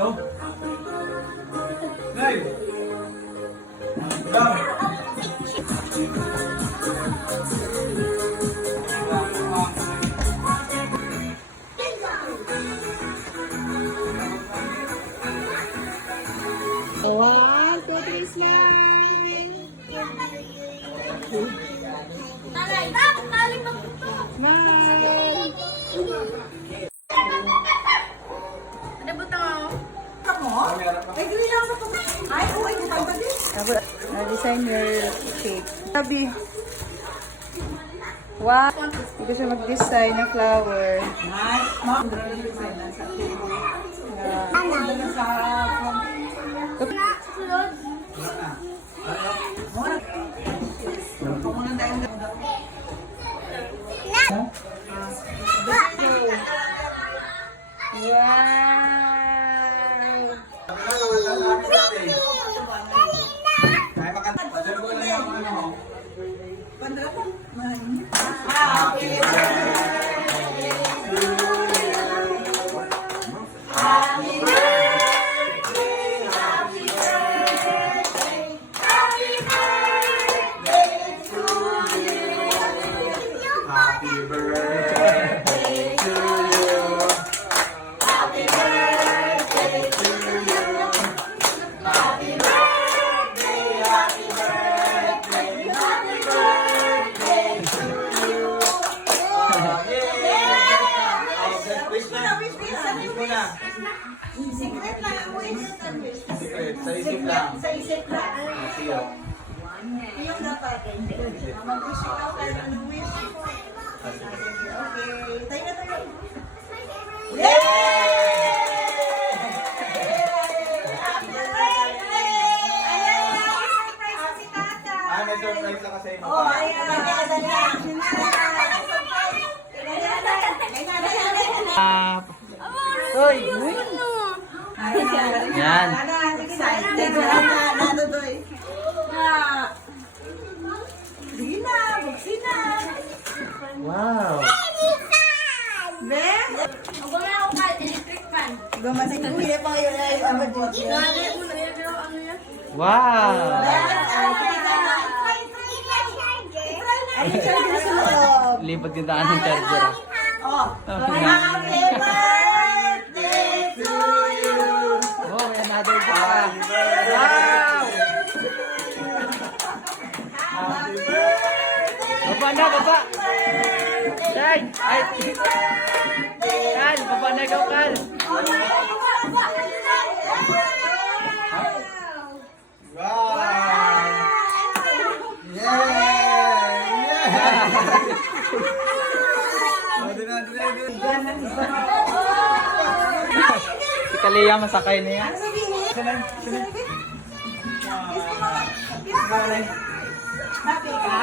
Oh. Hey. Come. One, two, three, smile. Smile. Na-design your cake. Sabi. Wow. Hindi siya mag-design ng flower. Secret lang, Secret, sa isip lang. sa isip lang. Siyo. Yung dapat. Mag-wish ka tayo ng wish. Okay. Tayo na tayo. Yay! Happy birthday! Ayan, surprise si Tata. May surprise na kasi mo. Oh, ayan. Uy! Yan. Excited na. Nanudoy. Sige na, buksin na. Wow. Ben? Wala ako ka, electric fan. Gumasing kuya pa kayo na yung ama dito. Nalagay mo na yan, pero ano yan? Wow. Ay, charger sa loob. Lipat yung daan ng charger. Oh, happy birthday to you. Oh, may another pa. Wow! Baba na, baba. Day! Ay! Kal! Baba na ikaw, Kal! Wow! Si Kalia masakay na yan. Happy ka?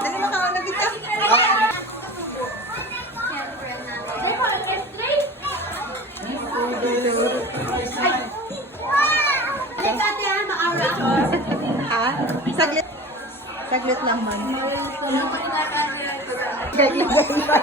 Dali mo ka na bitaw. Saglit. Saglit lang man. Gagawin ba?